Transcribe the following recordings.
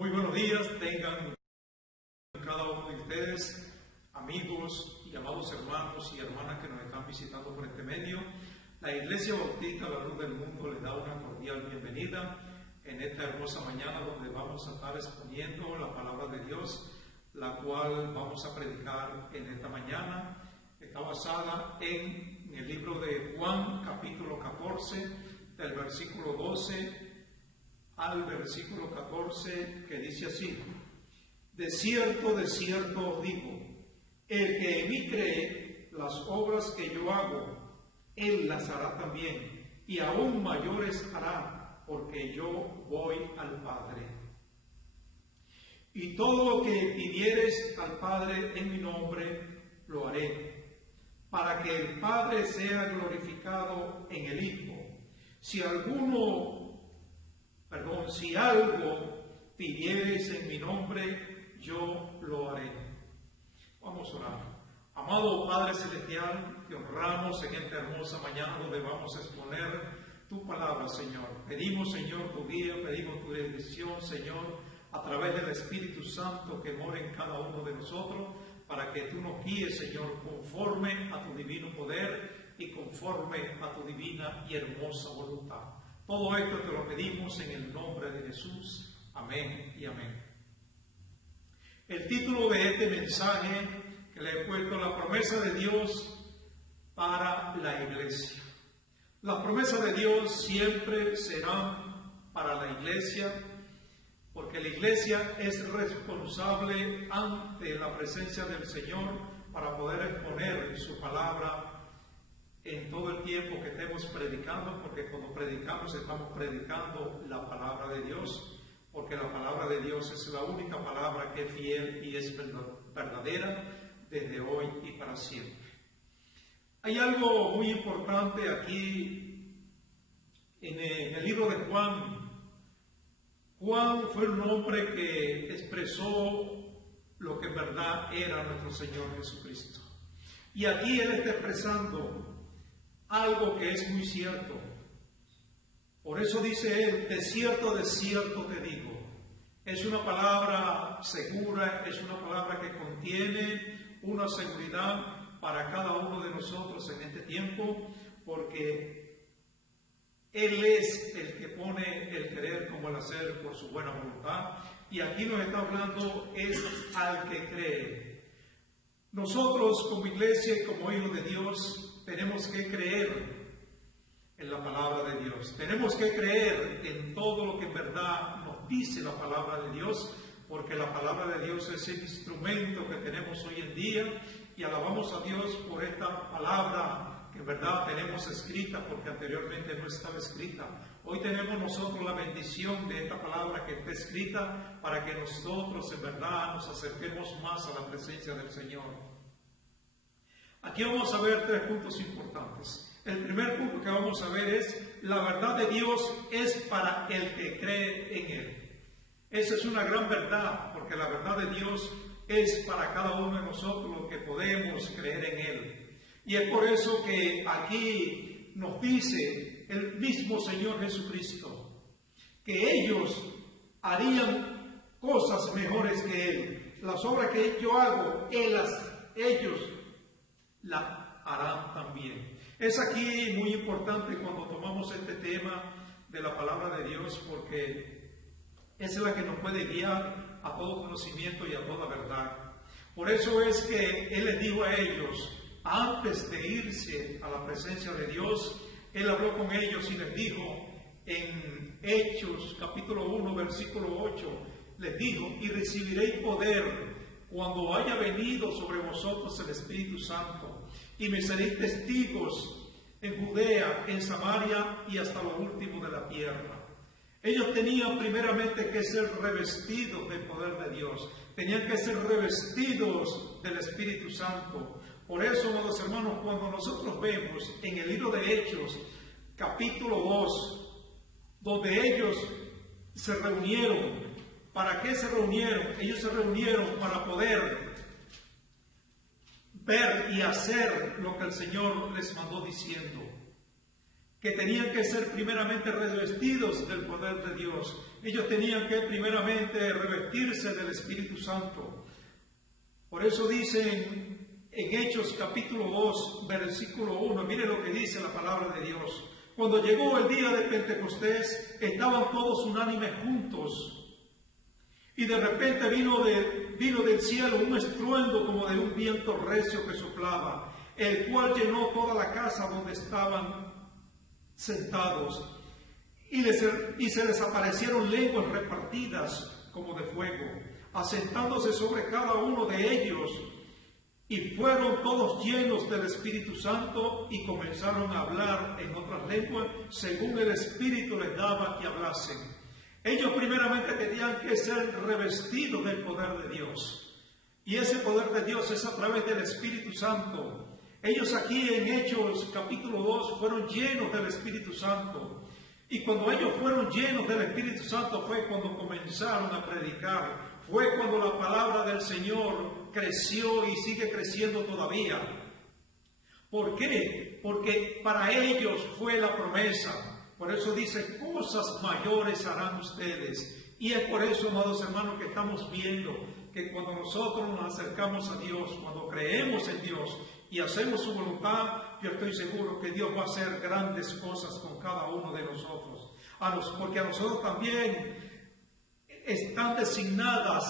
Muy buenos días, tengan cada uno de ustedes, amigos y amados hermanos y hermanas que nos están visitando por este medio. La Iglesia Bautista La Luz del Mundo les da una cordial bienvenida en esta hermosa mañana donde vamos a estar exponiendo la palabra de Dios, la cual vamos a predicar en esta mañana. Está basada en el libro de Juan, capítulo 14, del versículo 12 al versículo 14, que dice así: de cierto os digo, el que en mí cree, las obras que yo hago, él las hará también, y aún mayores hará, porque yo voy al Padre. Y todo lo que pidieres al Padre en mi nombre, lo haré, para que el Padre sea glorificado en el Hijo. Si algo pidiereis en mi nombre, yo lo haré. Vamos a orar. Amado Padre Celestial, te honramos en esta hermosa mañana donde vamos a exponer tu palabra, Señor. Pedimos, Señor, tu guía, pedimos tu dirección, Señor, a través del Espíritu Santo que mora en cada uno de nosotros, para que tú nos guíes, Señor, conforme a tu divino poder y conforme a tu divina y hermosa voluntad. Todo esto te lo pedimos en el nombre de Jesús. Amén y amén. El título de este mensaje que le he puesto: la promesa de Dios para la iglesia. Las promesas de Dios siempre serán para la iglesia, porque la iglesia es responsable ante la presencia del Señor para poder exponer su palabra en todo el tiempo que estemos predicando, porque cuando predicamos estamos predicando la palabra de Dios, porque la palabra de Dios es la única palabra que es fiel y es verdadera desde hoy y para siempre. Hay algo muy importante aquí en el libro de Juan. Juan fue un hombre que expresó lo que en verdad era nuestro Señor Jesucristo. Y aquí él está expresando algo que es muy cierto. Por eso dice él: de cierto te digo. Es una palabra segura, es una palabra que contiene una seguridad para cada uno de nosotros en este tiempo, porque Él es el que pone el querer como el hacer por su buena voluntad. Y aquí nos está hablando es al que cree. Nosotros como iglesia y como hijos de Dios tenemos que creer en la palabra de Dios. Tenemos que creer en todo lo que en verdad nos dice la palabra de Dios, porque la palabra de Dios es el instrumento que tenemos hoy en día, y alabamos a Dios por esta palabra que en verdad tenemos escrita, porque anteriormente no estaba escrita. Hoy tenemos nosotros la bendición de esta palabra que está escrita para que nosotros en verdad nos acerquemos más a la presencia del Señor. Aquí vamos a ver tres puntos importantes. El primer punto que vamos a ver es: la verdad de Dios es para el que cree en Él. Esa es una gran verdad, porque la verdad de Dios es para cada uno de nosotros los que podemos creer en Él. Y es por eso que aquí nos dice el mismo Señor Jesucristo que ellos harían cosas mejores que Él. Las obras que yo hago, ellos la harán también. Es aquí muy importante cuando tomamos este tema de la palabra de Dios, porque esa es la que nos puede guiar a todo conocimiento y a toda verdad. Por eso es que Él les dijo a ellos, antes de irse a la presencia de Dios, Él habló con ellos y les dijo en Hechos capítulo 1 versículo 8, les dijo: y recibiréis poder cuando haya venido sobre vosotros el Espíritu Santo, y me seréis testigos en Judea, en Samaria y hasta lo último de la tierra. Ellos tenían primeramente que ser revestidos del poder de Dios, tenían que ser revestidos del Espíritu Santo. Por eso, amados hermanos, cuando nosotros vemos en el libro de Hechos, capítulo 2, donde ellos se reunieron, ¿para qué se reunieron? Ellos se reunieron para poder ver y hacer lo que el Señor les mandó diciendo: que tenían que ser primeramente revestidos del poder de Dios. Ellos tenían que primeramente revestirse del Espíritu Santo. Por eso dicen en Hechos capítulo 2, versículo 1, mire lo que dice la palabra de Dios. Cuando llegó el día de Pentecostés, estaban todos unánimes juntos. Y de repente vino del cielo un estruendo como de un viento recio que soplaba, el cual llenó toda la casa donde estaban sentados. Y se les aparecieron lenguas repartidas como de fuego, asentándose sobre cada uno de ellos. Y fueron todos llenos del Espíritu Santo y comenzaron a hablar en otras lenguas según el Espíritu les daba que hablasen. Ellos primeramente tenían que ser revestidos del poder de Dios. Y ese poder de Dios es a través del Espíritu Santo. Ellos aquí en Hechos capítulo 2 fueron llenos del Espíritu Santo. Y cuando ellos fueron llenos del Espíritu Santo fue cuando comenzaron a predicar. Fue cuando la palabra del Señor creció y sigue creciendo todavía. ¿Por qué? Porque para ellos fue la promesa. Por eso dice, cosas mayores harán ustedes. Y es por eso, amados hermanos, que estamos viendo que cuando nosotros nos acercamos a Dios, cuando creemos en Dios y hacemos su voluntad, yo estoy seguro que Dios va a hacer grandes cosas con cada uno de nosotros. Porque a nosotros también están designadas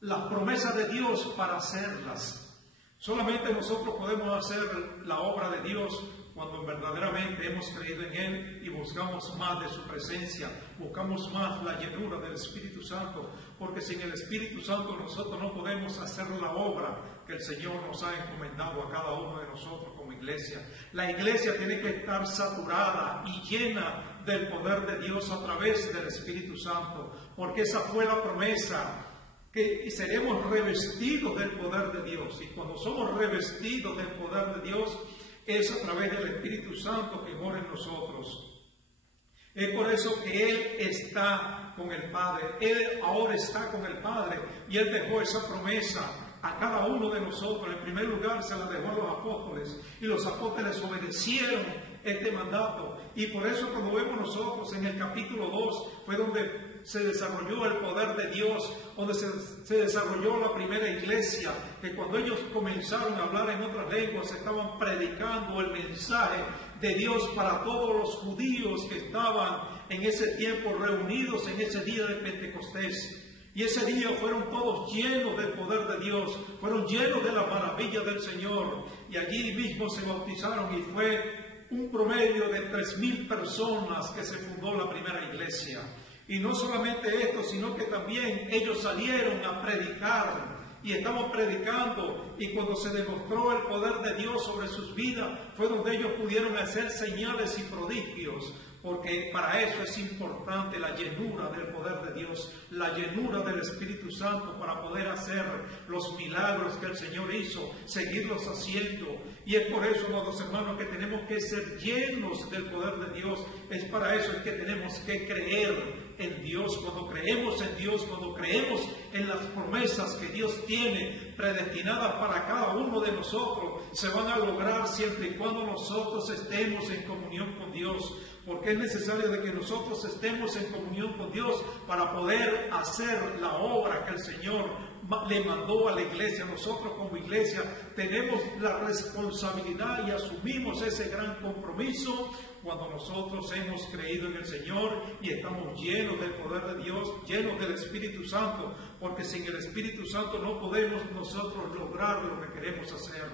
las promesas de Dios para hacerlas. Solamente nosotros podemos hacer la obra de Dios cuando verdaderamente hemos creído en Él y buscamos más de su presencia, buscamos más la llenura del Espíritu Santo, porque sin el Espíritu Santo nosotros no podemos hacer la obra que el Señor nos ha encomendado a cada uno de nosotros como iglesia. La iglesia tiene que estar saturada y llena del poder de Dios a través del Espíritu Santo, porque esa fue la promesa, que seremos revestidos del poder de Dios. Y cuando somos revestidos del poder de Dios, es a través del Espíritu Santo que mora en nosotros. Es por eso que Él está con el Padre. Él ahora está con el Padre y Él dejó esa promesa a cada uno de nosotros. En primer lugar se la dejó a los apóstoles y los apóstoles obedecieron este mandato. Y por eso cuando vemos nosotros en el capítulo 2 fue donde se desarrolló el poder de Dios, donde se desarrolló la primera iglesia, que cuando ellos comenzaron a hablar en otras lenguas estaban predicando el mensaje de Dios para todos los judíos que estaban en ese tiempo reunidos en ese día de Pentecostés. Y ese día fueron todos llenos del poder de Dios, fueron llenos de la maravilla del Señor, y allí mismo se bautizaron y fue un promedio de 3,000 personas que se fundó la primera iglesia. Y no solamente esto, sino que también ellos salieron a predicar y estaban predicando, y cuando se demostró el poder de Dios sobre sus vidas, fue donde ellos pudieron hacer señales y prodigios, porque para eso es importante la llenura del poder de Dios, la llenura del Espíritu Santo para poder hacer los milagros que el Señor hizo, seguirlos haciendo. Y es por eso, amados hermanos, que tenemos que ser llenos del poder de Dios. Es para eso que tenemos que creer en Dios. Cuando creemos en Dios, cuando creemos en las promesas que Dios tiene predestinadas para cada uno de nosotros, se van a lograr siempre y cuando nosotros estemos en comunión con Dios. Porque es necesario de que nosotros estemos en comunión con Dios para poder hacer la obra que el Señor le mandó a la iglesia. Nosotros como iglesia tenemos la responsabilidad y asumimos ese gran compromiso cuando nosotros hemos creído en el Señor y estamos llenos del poder de Dios, llenos del Espíritu Santo, porque sin el Espíritu Santo no podemos nosotros lograr lo que queremos hacer.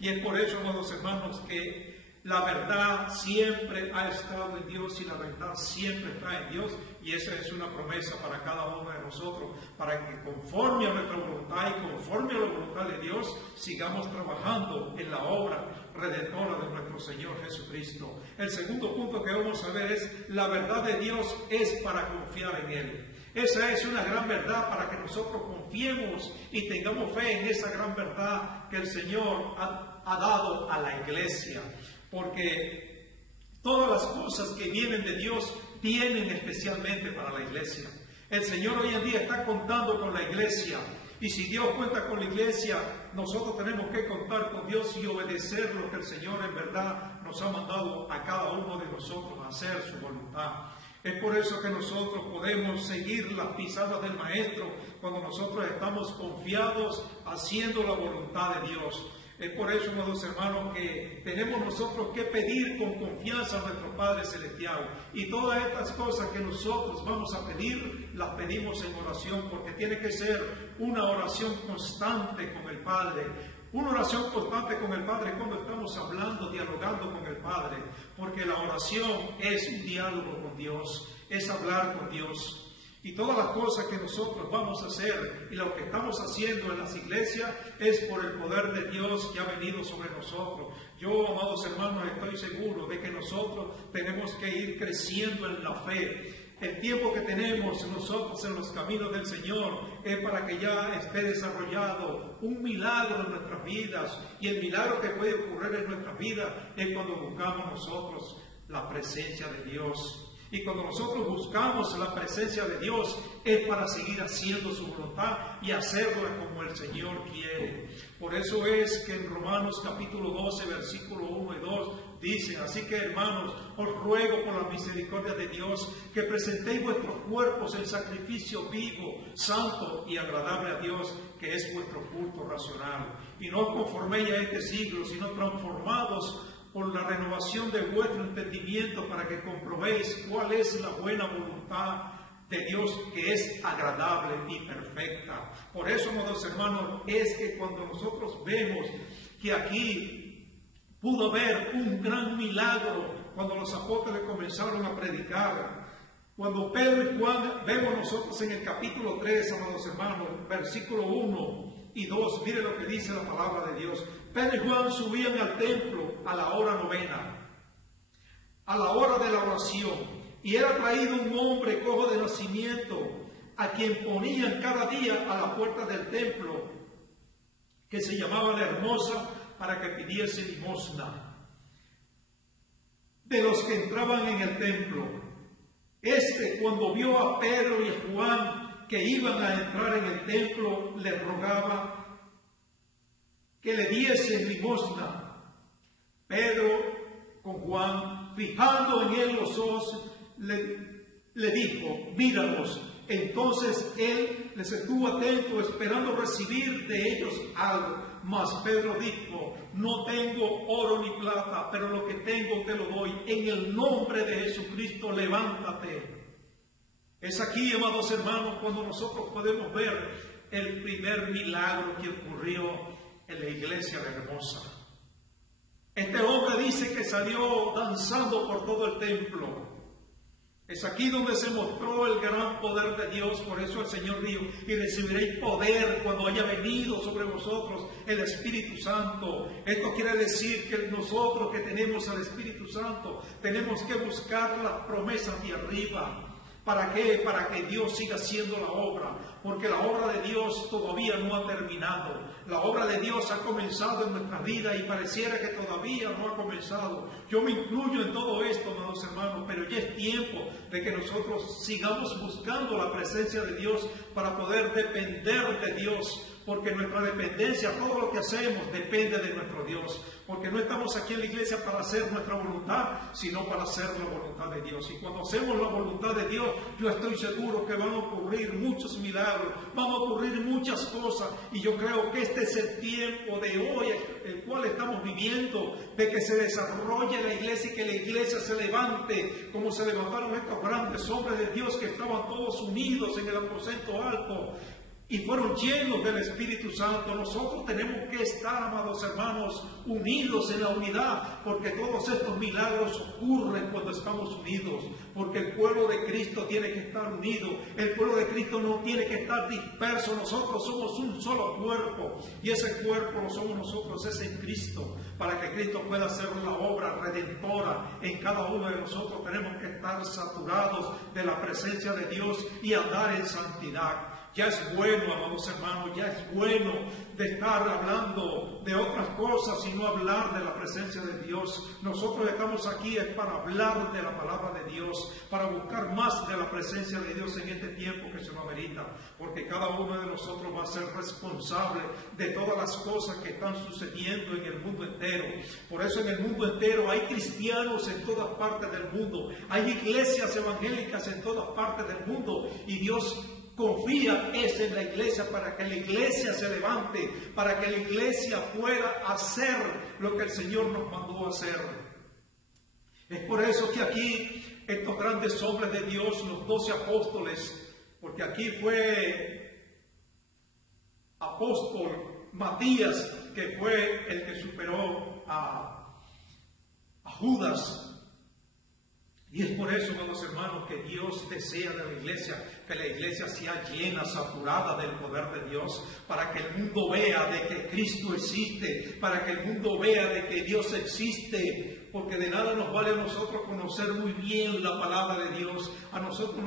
Y es por eso, amados hermanos, que la verdad siempre ha estado en Dios y la verdad siempre está en Dios, y esa es una promesa para cada uno de nosotros, para que conforme a nuestra voluntad y conforme a la voluntad de Dios sigamos trabajando en la obra redentora de nuestro Señor Jesucristo. El segundo punto que vamos a ver es: la verdad de Dios es para confiar en Él. Esa es una gran verdad para que nosotros confiemos y tengamos fe en esa gran verdad que el Señor ha dado a la iglesia. Porque todas las cosas que vienen de Dios vienen especialmente para la iglesia. El Señor hoy en día está contando con la iglesia. Y si Dios cuenta con la iglesia, nosotros tenemos que contar con Dios y obedecer lo que el Señor en verdad nos ha mandado a cada uno de nosotros a hacer su voluntad. Es por eso que nosotros podemos seguir las pisadas del Maestro cuando nosotros estamos confiados haciendo la voluntad de Dios. Es por eso, amados hermanos, que tenemos nosotros que pedir con confianza a nuestro Padre Celestial. Y todas estas cosas que nosotros vamos a pedir, las pedimos en oración, porque tiene que ser una oración constante con el Padre. Una oración constante con el Padre cuando estamos hablando, dialogando con el Padre. Porque la oración es un diálogo con Dios, es hablar con Dios. Y todas las cosas que nosotros vamos a hacer y lo que estamos haciendo en las iglesias es por el poder de Dios que ha venido sobre nosotros. Yo, amados hermanos, estoy seguro de que nosotros tenemos que ir creciendo en la fe. El tiempo que tenemos nosotros en los caminos del Señor es para que ya esté desarrollado un milagro en nuestras vidas. Y el milagro que puede ocurrir en nuestras vidas es cuando buscamos nosotros la presencia de Dios. Y cuando nosotros buscamos la presencia de Dios es para seguir haciendo su voluntad y hacerla como el Señor quiere. Por eso es que en Romanos capítulo 12, versículo 1 y 2 dice: así que, hermanos, os ruego por la misericordia de Dios que presentéis vuestros cuerpos en sacrificio vivo, santo y agradable a Dios, que es vuestro culto racional. Y no os conforméis a este siglo, sino transformados por la renovación de vuestro entendimiento, para que comprobéis cuál es la buena voluntad de Dios, que es agradable y perfecta. Por eso, amados hermanos, es que cuando nosotros vemos que aquí pudo haber un gran milagro, cuando los apóstoles comenzaron a predicar, cuando Pedro y Juan, vemos nosotros en el capítulo 3, amados hermanos, versículo 1 y 2, mire lo que dice la palabra de Dios. Pedro y Juan subían al templo a la hora novena, a la hora de la oración, y era traído un hombre cojo de nacimiento, a quien ponían cada día a la puerta del templo, que se llamaba la Hermosa, para que pidiese limosna de los que entraban en el templo. Este, cuando vio a Pedro y a Juan que iban a entrar en el templo, le rogaba que le diesen limosna. Pedro con Juan, fijando en él los ojos, le dijo: míralos. Entonces él les estuvo atento, esperando recibir de ellos algo. Mas Pedro dijo: no tengo oro ni plata, pero lo que tengo te lo doy. En el nombre de Jesucristo, levántate. Es aquí, amados hermanos, cuando nosotros podemos ver el primer milagro que ocurrió en la iglesia de Hermosa. Este hombre dice que salió danzando por todo el templo. Es aquí donde se mostró el gran poder de Dios. Por eso el Señor dijo: y recibiréis poder cuando haya venido sobre vosotros el Espíritu Santo. Esto quiere decir que nosotros que tenemos al Espíritu Santo tenemos que buscar las promesas de arriba. ¿Para qué? Para que Dios siga haciendo la obra, porque la obra de Dios todavía no ha terminado. La obra de Dios ha comenzado en nuestra vida y pareciera que todavía no ha comenzado. Yo me incluyo en todo esto, amados hermanos, pero ya es tiempo de que nosotros sigamos buscando la presencia de Dios para poder depender de Dios, porque nuestra dependencia, todo lo que hacemos, depende de nuestro Dios. Porque no estamos aquí en la iglesia para hacer nuestra voluntad, sino para hacer la voluntad de Dios. Y cuando hacemos la voluntad de Dios, yo estoy seguro que van a ocurrir muchos milagros, van a ocurrir muchas cosas. Y yo creo que este es el tiempo de hoy, el cual estamos viviendo, de que se desarrolle la iglesia y que la iglesia se levante, como se levantaron estos grandes hombres de Dios que estaban todos unidos en el aposento alto y fueron llenos del Espíritu Santo. Nosotros tenemos que estar, amados hermanos, unidos en la unidad, porque todos estos milagros ocurren cuando estamos unidos, porque el pueblo de Cristo tiene que estar unido, el pueblo de Cristo no tiene que estar disperso. Nosotros somos un solo cuerpo, y ese cuerpo lo somos nosotros, es en Cristo. Para que Cristo pueda hacer una obra redentora en cada uno de nosotros, tenemos que estar saturados de la presencia de Dios y andar en santidad. Ya es bueno, amados hermanos, ya es bueno de estar hablando de otras cosas y no hablar de la presencia de Dios. Nosotros estamos aquí es para hablar de la palabra de Dios, para buscar más de la presencia de Dios en este tiempo que se lo amerita, porque cada uno de nosotros va a ser responsable de todas las cosas que están sucediendo en el mundo entero. Por eso en el mundo entero hay cristianos en todas partes del mundo, hay iglesias evangélicas en todas partes del mundo, y Dios confía en la iglesia para que la iglesia se levante, para que la iglesia pueda hacer lo que el Señor nos mandó a hacer. Es por eso que aquí estos grandes hombres de Dios, los 12 apóstoles, porque aquí fue apóstol Matías, que fue el que superó a Judas. Y es por eso, amados hermanos, que Dios desea de la iglesia, que la iglesia sea llena, saturada del poder de Dios, para que el mundo vea de que Cristo existe, para que el mundo vea de que Dios existe, porque de nada nos vale a nosotros conocer muy bien la palabra de Dios. A nosotros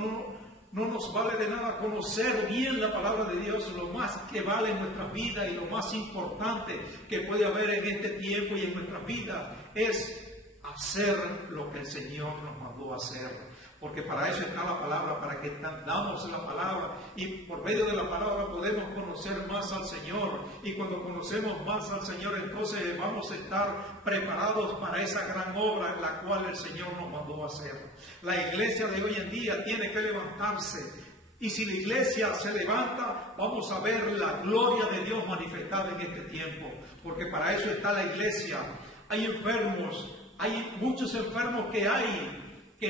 no nos vale de nada conocer bien la palabra de Dios. Lo más que vale en nuestras vidas y lo más importante que puede haber en este tiempo y en nuestras vidas es hacer lo que el Señor nos mandó a hacer, porque para eso está la palabra, para que entendamos la palabra, y por medio de la palabra podemos conocer más al Señor, y cuando conocemos más al Señor, entonces vamos a estar preparados para esa gran obra en la cual el Señor nos mandó a hacer. La iglesia de hoy en día tiene que levantarse, y si la iglesia se levanta, vamos a ver la gloria de Dios manifestada en este tiempo, porque para eso está la iglesia. Hay enfermos, hay muchos enfermos que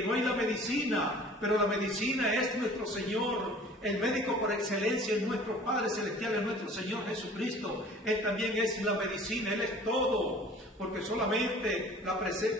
no hay la medicina, pero la medicina es nuestro Señor. El médico por excelencia es nuestro Padre Celestial, es nuestro Señor Jesucristo. Él también es la medicina, Él es todo, porque solamente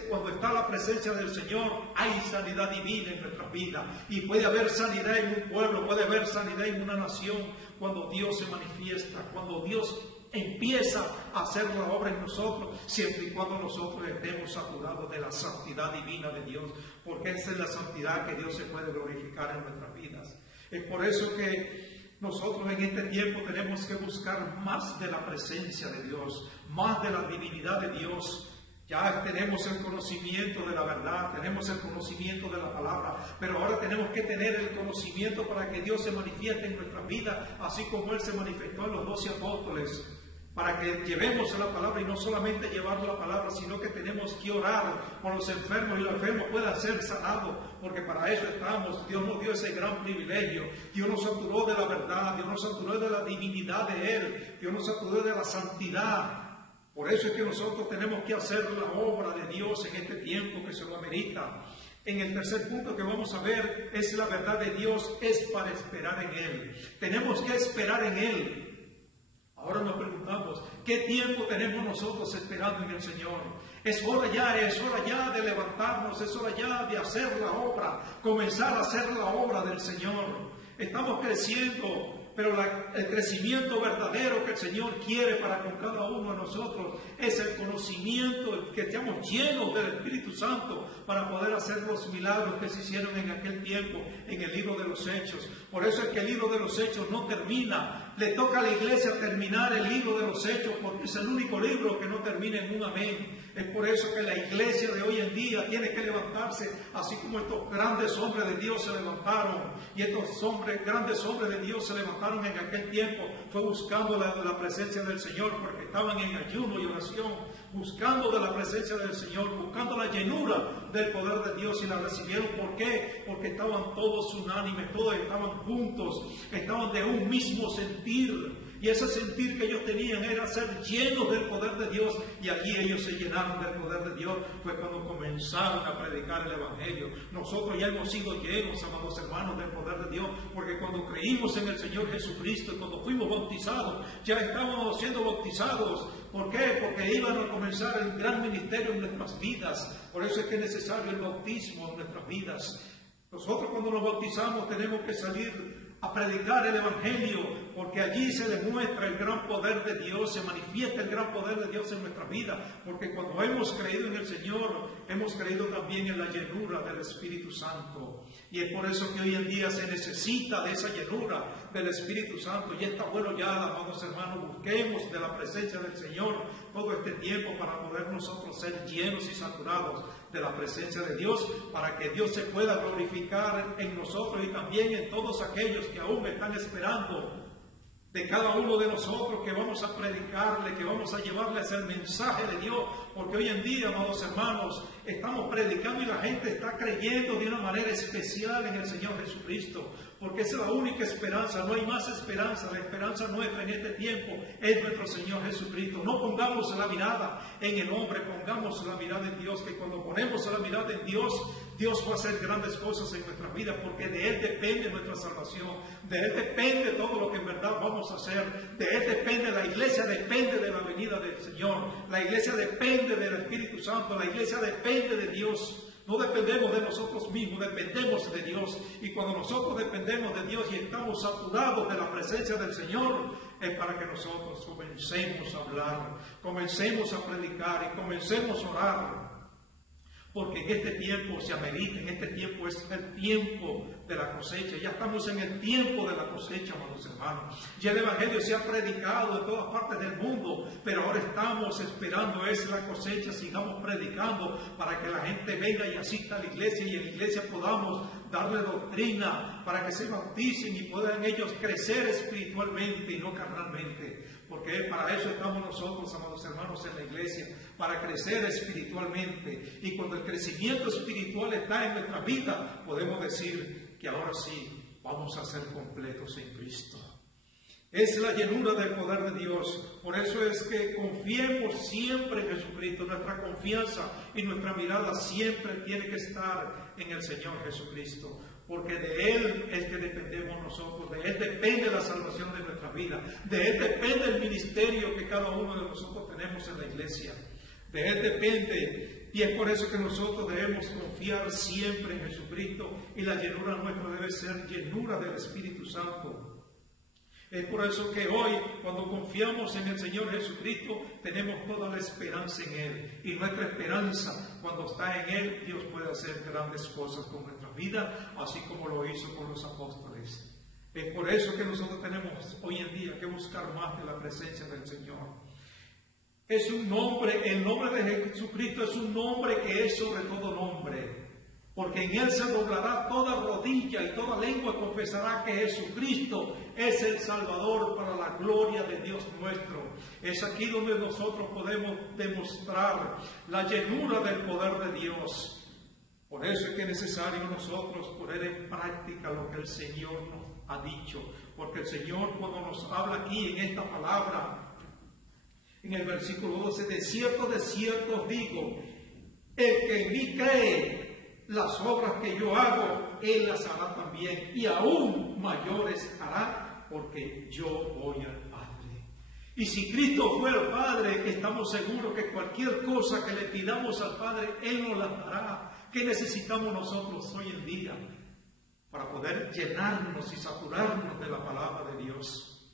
cuando está la presencia del Señor hay sanidad divina en nuestras vidas. Y puede haber sanidad en un pueblo, puede haber sanidad en una nación, cuando Dios se manifiesta, cuando Dios empieza a hacer la obra en nosotros, siempre y cuando nosotros estemos saturados de la santidad divina de Dios, porque esa es la santidad que Dios se puede glorificar en nuestras vidas. Es por eso que nosotros en este tiempo tenemos que buscar más de la presencia de Dios, más de la divinidad de Dios. Ya tenemos el conocimiento de la verdad, tenemos el conocimiento de la palabra, pero ahora tenemos que tener el conocimiento para que Dios se manifieste en nuestras vidas, así como Él se manifestó en los 12 apóstoles, para que llevemos la palabra, y no solamente llevar la palabra, sino que tenemos que orar por los enfermos, y los enfermos puedan ser sanados, porque para eso estamos. Dios nos dio ese gran privilegio. Dios nos saturó de la verdad, Dios nos saturó de la divinidad de Él, Dios nos saturó de la santidad. Por eso es que nosotros tenemos que hacer la obra de Dios en este tiempo que se lo amerita. En el tercer punto que vamos a ver es la verdad de Dios, es para esperar en Él. Tenemos que esperar en Él. Ahora nos preguntamos, ¿qué tiempo tenemos nosotros esperando en el Señor? Es hora ya de levantarnos, es hora ya de hacer la obra, comenzar a hacer la obra del Señor. Estamos creciendo, pero el crecimiento verdadero que el Señor quiere para con cada uno de nosotros es el conocimiento, que estemos llenos del Espíritu Santo para poder hacer los milagros que se hicieron en aquel tiempo en el libro de los Hechos. Por eso es que el libro de los Hechos no termina. Le toca a la iglesia terminar el libro de los Hechos, porque es el único libro que no termina en un amén. Es por eso que la iglesia de hoy en día tiene que levantarse, así como estos grandes hombres de Dios se levantaron, y estos grandes hombres de Dios se levantaron en aquel tiempo, fue buscando la presencia del Señor, porque estaban en ayuno y oración, buscando de la presencia del Señor, buscando la llenura del poder de Dios, y la recibieron. ¿Por qué? Porque estaban todos unánimes, todos estaban juntos, estaban de un mismo sentir. Y ese sentir que ellos tenían era ser llenos del poder de Dios, y allí ellos se llenaron del poder de Dios. Fue cuando comenzaron a predicar el Evangelio. Nosotros ya hemos sido llenos, amados hermanos, del poder de Dios, porque cuando creímos en el Señor Jesucristo y cuando fuimos bautizados, ya estábamos siendo bautizados. ¿Por qué? Porque iban a comenzar el gran ministerio en nuestras vidas. Por eso es que es necesario el bautismo en nuestras vidas. Nosotros cuando nos bautizamos tenemos que salir a predicar el Evangelio, porque allí se demuestra el gran poder de Dios, se manifiesta el gran poder de Dios en nuestra vida, porque cuando hemos creído en el Señor, hemos creído también en la llenura del Espíritu Santo. Y es por eso que hoy en día se necesita de esa llenura del Espíritu Santo. Y está bueno ya, amados hermanos, busquemos de la presencia del Señor todo este tiempo para poder nosotros ser llenos y saturados de la presencia de Dios, para que Dios se pueda glorificar en nosotros y también en todos aquellos que aún están esperando de cada uno de nosotros, que vamos a predicarle, que vamos a llevarles el mensaje de Dios, porque hoy en día, amados hermanos, estamos predicando y la gente está creyendo de una manera especial en el Señor Jesucristo, porque esa es la única esperanza, no hay más esperanza. La esperanza nuestra en este tiempo es nuestro Señor Jesucristo. No pongamos la mirada en el hombre, pongamos la mirada en Dios, que cuando ponemos la mirada en Dios, Dios va a hacer grandes cosas en nuestras vidas, porque de Él depende nuestra salvación, de Él depende todo lo que en verdad vamos a hacer, de Él depende, la iglesia depende de la venida del Señor, la iglesia depende del Espíritu Santo, la iglesia depende de Dios. No dependemos de nosotros mismos, dependemos de Dios. Y cuando nosotros dependemos de Dios y estamos saturados de la presencia del Señor, es para que nosotros comencemos a hablar, comencemos a predicar y comencemos a orar. Porque en este tiempo se amerita, en este tiempo es el tiempo de la cosecha. Ya estamos en el tiempo de la cosecha, amados hermanos. Ya el Evangelio se ha predicado en todas partes del mundo, pero ahora estamos esperando la cosecha. Sigamos predicando para que la gente venga y asista a la iglesia, y en la iglesia podamos darle doctrina para que se bauticen y puedan ellos crecer espiritualmente y no carnalmente. Porque para eso estamos nosotros, amados hermanos, en la iglesia, para crecer espiritualmente. Y cuando el crecimiento espiritual está en nuestra vida, podemos decir que ahora sí vamos a ser completos en Cristo. Es la llenura del poder de Dios. Por eso es que confiemos siempre en Jesucristo. Nuestra confianza y nuestra mirada siempre tiene que estar en el Señor Jesucristo. Porque de Él es que dependemos nosotros, de Él depende la salvación de nuestra vida, de Él depende el ministerio que cada uno de nosotros tenemos en la iglesia, de Él depende, y es por eso que nosotros debemos confiar siempre en Jesucristo, y la llenura nuestra debe ser llenura del Espíritu Santo. Es por eso que hoy, cuando confiamos en el Señor Jesucristo, tenemos toda la esperanza en Él. Y nuestra esperanza, cuando está en Él, Dios puede hacer grandes cosas con nuestra vida, así como lo hizo con los apóstoles. Es por eso que nosotros tenemos hoy en día que buscar más de la presencia del Señor. Es un nombre, el nombre de Jesucristo es un nombre que es sobre todo nombre. Porque en Él se doblará toda rodilla y toda lengua confesará que Jesucristo es el Salvador, para la gloria de Dios nuestro. Es aquí donde nosotros podemos demostrar la llenura del poder de Dios. Por eso es que es necesario nosotros poner en práctica lo que el Señor nos ha dicho. Porque el Señor, cuando nos habla aquí en esta palabra, en el versículo 12, de cierto os digo, el que en mí cree, las obras que yo hago, Él las hará también, y aún mayores hará, porque yo voy al Padre. Y si Cristo fue al Padre, estamos seguros que cualquier cosa que le pidamos al Padre, Él nos la dará. ¿Qué necesitamos nosotros hoy en día para poder llenarnos y saturarnos de la palabra de Dios?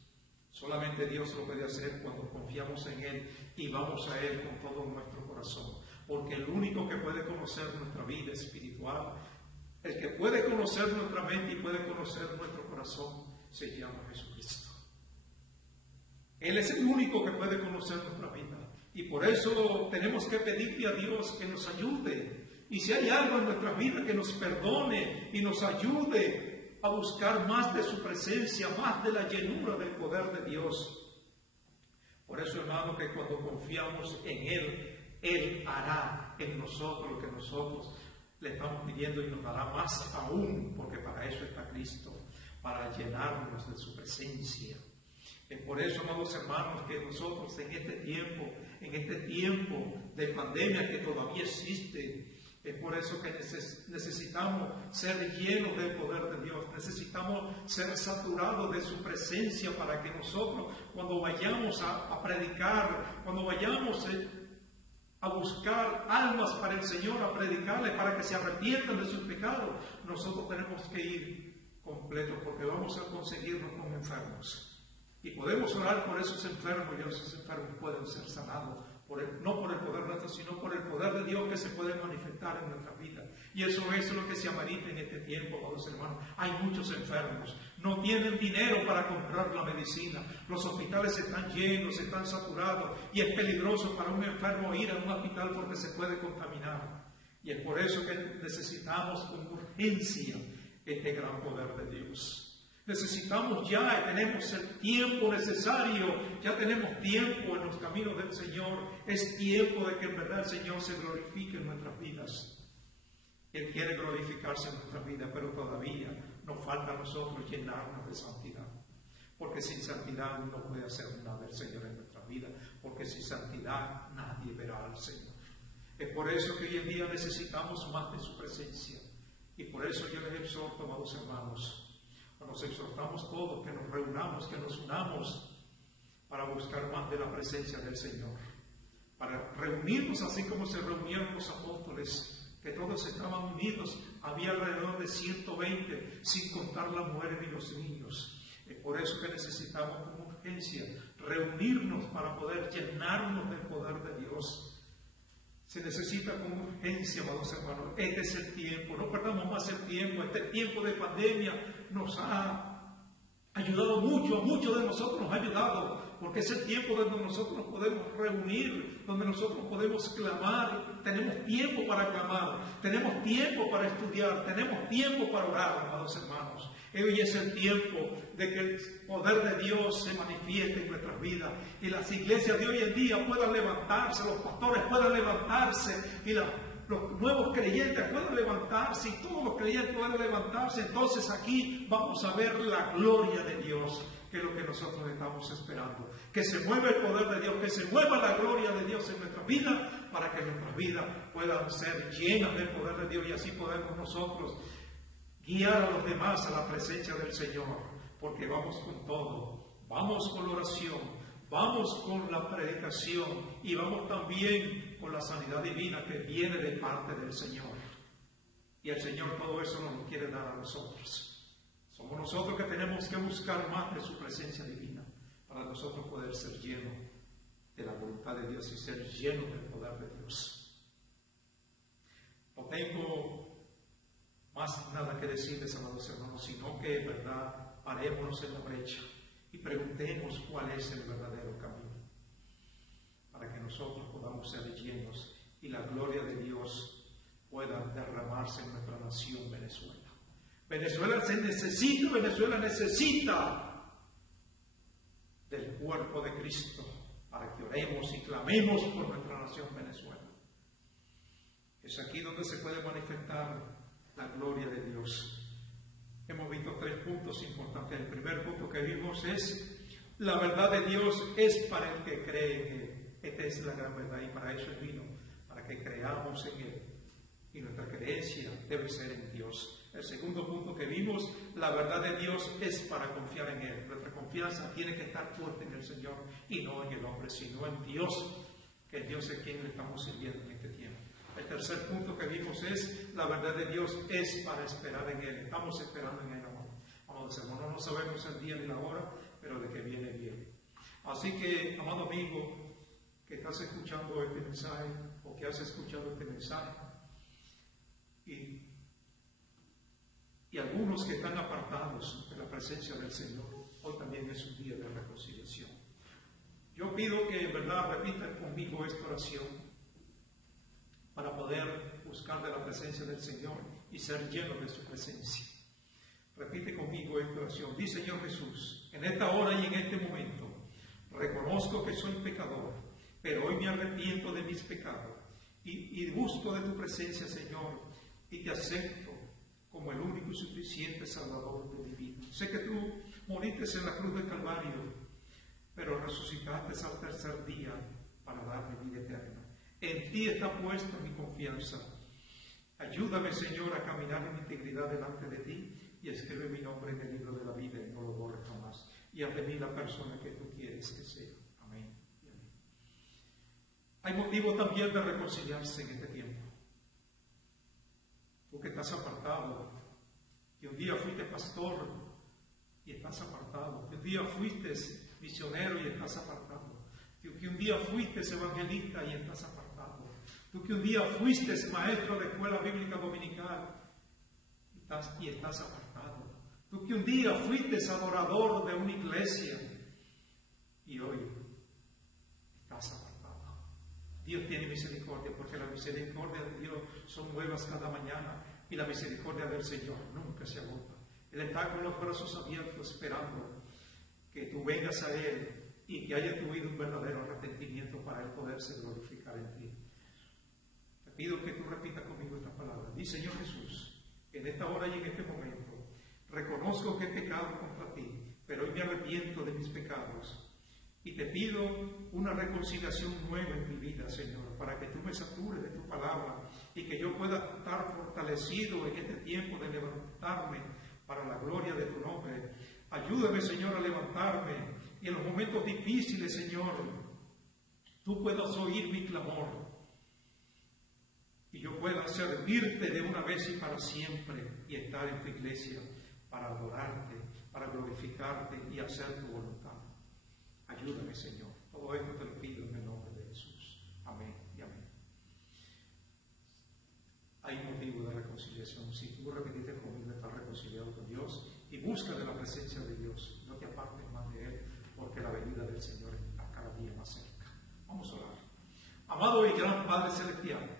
Solamente Dios lo puede hacer cuando confiamos en Él y vamos a Él con todo nuestro corazón. Porque el único que puede conocer nuestra vida espiritual, el que puede conocer nuestra mente y puede conocer nuestro corazón, se llama Jesucristo. Él es el único que puede conocer nuestra vida. Y por eso tenemos que pedirle a Dios que nos ayude. Y si hay algo en nuestra vida, que nos perdone y nos ayude a buscar más de su presencia, más de la llenura del poder de Dios. Por eso, hermano, que cuando confiamos en Él, Él hará en nosotros lo que nosotros le estamos pidiendo y nos dará más aún, porque para eso está Cristo, para llenarnos de su presencia. Es por eso, amados hermanos, que nosotros en este tiempo de pandemia que todavía existe, es por eso que necesitamos ser llenos del poder de Dios, necesitamos ser saturados de su presencia, para que nosotros, cuando vayamos a predicar, cuando vayamos a buscar almas para el Señor, a predicarles para que se arrepientan de sus pecados, nosotros tenemos que ir completos, porque vamos a conseguirnos con enfermos. Y podemos orar por esos enfermos, y esos enfermos pueden ser sanados, no por el poder nuestro, sino por el poder de Dios que se puede manifestar en nuestra vida. Y eso es lo que se amerita en este tiempo, amados hermanos. Hay muchos enfermos, no tienen dinero para comprar la medicina. Los hospitales están llenos, están saturados y es peligroso para un enfermo ir a un hospital porque se puede contaminar. Y es por eso que necesitamos con urgencia este gran poder de Dios. Necesitamos ya, tenemos el tiempo necesario, ya tenemos tiempo en los caminos del Señor. Es tiempo de que en verdad el Señor se glorifique en nuestras vidas. Él quiere glorificarse en nuestras vidas, pero todavía nos falta a nosotros llenarnos de santidad. Porque sin santidad no puede hacer nada el Señor en nuestras vidas, porque sin santidad nadie verá al Señor. Es por eso que hoy en día necesitamos más de su presencia. Y por eso yo les exhorto, amados hermanos, nos exhortamos todos, que nos reunamos, que nos unamos para buscar más de la presencia del Señor. Para reunirnos así como se reunieron los apóstoles, que todos estaban unidos. Había alrededor de 120, sin contar las mujeres ni los niños. Es por eso que necesitamos con urgencia reunirnos para poder llenarnos del poder de Dios. Se necesita con urgencia, amados hermanos. Este es el tiempo, no perdamos más el tiempo. Este tiempo de pandemia nos ha ayudado mucho, a muchos de nosotros nos ha ayudado, porque es el tiempo donde nosotros nos podemos reunir, donde nosotros podemos clamar. Tenemos tiempo para clamar, tenemos tiempo para estudiar, tenemos tiempo para orar, amados hermanos. Hoy es el tiempo de que el poder de Dios se manifieste en nuestras vidas y las iglesias de hoy en día puedan levantarse, los pastores puedan levantarse y los nuevos creyentes puedan levantarse y todos los creyentes puedan levantarse. Entonces aquí vamos a ver la gloria de Dios, que es lo que nosotros estamos esperando. Que se mueva el poder de Dios, que se mueva la gloria de Dios en nuestras vidas, para que nuestras vidas puedan ser llenas del poder de Dios y así podemos nosotros guiar a los demás a la presencia del Señor, porque vamos con todo, vamos con la oración, vamos con la predicación y vamos también con la sanidad divina que viene de parte del Señor. Y el Señor todo eso nos lo quiere dar a nosotros. Somos nosotros que tenemos que buscar más de su presencia divina para nosotros poder ser llenos de la voluntad de Dios y ser llenos del poder de Dios. No tengo más nada que decirles, amados hermanos, sino que, en verdad, parémonos en la brecha y preguntemos cuál es el verdadero camino, para que nosotros podamos ser llenos y la gloria de Dios pueda derramarse en nuestra nación Venezuela. Venezuela necesita del cuerpo de Cristo, para que oremos y clamemos por nuestra nación Venezuela. Es aquí donde se puede manifestar la gloria de Dios. Hemos visto 3 puntos importantes. El primer punto que vimos es: la verdad de Dios es para el que cree en Él. Esta es la gran verdad y para eso Él vino, para que creamos en Él. Y nuestra creencia debe ser en Dios. El segundo punto que vimos: la verdad de Dios es para confiar en Él. Nuestra confianza tiene que estar fuerte en el Señor y no en el hombre, sino en Dios, que Dios es quien le estamos sirviendo en este tiempo. El tercer punto que vimos es: la verdad de Dios es para esperar en Él. Estamos esperando en Él ahora. Amados hermanos, no sabemos el día ni la hora, pero de que viene bien. Así que, amado amigo, que estás escuchando este mensaje o que has escuchado este mensaje, y algunos que están apartados de la presencia del Señor, hoy también es un día de reconciliación. Yo pido que en verdad repitan conmigo esta oración, para poder buscar de la presencia del Señor y ser lleno de su presencia. Repite conmigo esta oración. Di: Señor Jesús, en esta hora y en este momento, reconozco que soy pecador, pero hoy me arrepiento de mis pecados y busco de tu presencia, Señor, y te acepto como el único y suficiente Salvador de mi vida. Sé que tú moriste en la cruz del Calvario, pero resucitaste al tercer día para darme vida eterna. En ti está puesta mi confianza. Ayúdame, Señor, a caminar en integridad delante de ti y escribe mi nombre en el libro de la vida y no lo borres jamás. Y haz de mí la persona que tú quieres que sea. Amén y amén. Hay motivo también de reconciliarse en este tiempo. Tú que estás apartado, que un día fuiste pastor y estás apartado, que un día fuiste misionero y estás apartado, que un día fuiste evangelista y estás apartado. Tú que un día fuiste maestro de escuela bíblica dominical y estás apartado. Tú que un día fuiste adorador de una iglesia y hoy estás apartado. Dios tiene misericordia, porque la misericordia de Dios son nuevas cada mañana y la misericordia del Señor nunca se agota. Él está con los brazos abiertos esperando que tú vengas a Él y que haya tuvido un verdadero arrepentimiento para Él poderse glorificar en ti. Te pido que tú repitas conmigo esta palabra. Di: Señor Jesús, en esta hora y en este momento reconozco que he pecado contra ti, pero hoy me arrepiento de mis pecados y te pido una reconciliación nueva en mi vida, Señor, para que tú me satures de tu palabra y que yo pueda estar fortalecido en este tiempo de levantarme para la gloria de tu nombre. Ayúdame, Señor, a levantarme y en los momentos difíciles, Señor, tú puedas oír mi clamor y yo pueda servirte de una vez y para siempre y estar en tu iglesia para adorarte, para glorificarte y hacer tu voluntad. Ayúdame, Señor. Todo esto te lo pido en el nombre de Jesús. Amén y amén. Hay un motivo de reconciliación. Si tú repetiste conmigo, estás reconciliado con Dios y busca de la presencia de Dios. No te apartes más de Él, porque la venida del Señor está cada día más cerca. Vamos a orar. Amado y gran Padre Celestial,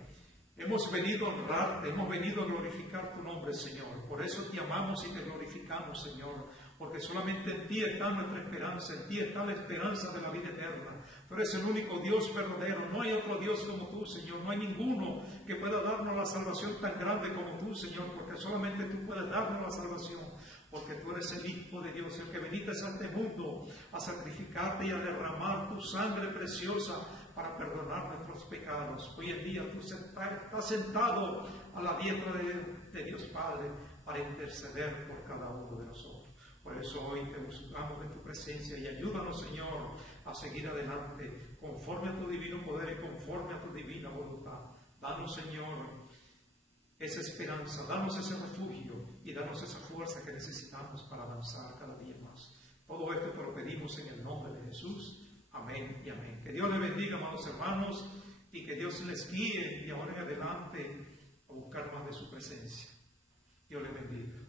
hemos venido a honrarte, hemos venido a glorificar tu nombre, Señor. Por eso te amamos y te glorificamos, Señor, porque solamente en ti está nuestra esperanza, en ti está la esperanza de la vida eterna. Tú eres el único Dios verdadero, no hay otro Dios como tú, Señor, no hay ninguno que pueda darnos la salvación tan grande como tú, Señor, porque solamente tú puedes darnos la salvación, porque tú eres el Hijo de Dios, el que viniste a este mundo a sacrificarte y a derramar tu sangre preciosa para perdonar nuestros pecados. Hoy en día tú estás sentado a la diestra de Dios Padre para interceder por cada uno de nosotros. Por eso hoy te buscamos en tu presencia y ayúdanos, Señor, a seguir adelante conforme a tu divino poder y conforme a tu divina voluntad. Danos, Señor, esa esperanza, danos ese refugio y danos esa fuerza que necesitamos para avanzar cada día más. Todo esto te lo pedimos en el nombre de Jesús. Amén y amén. Que Dios les bendiga, amados hermanos, y que Dios les guíe de ahora en adelante a buscar más de su presencia. Dios les bendiga.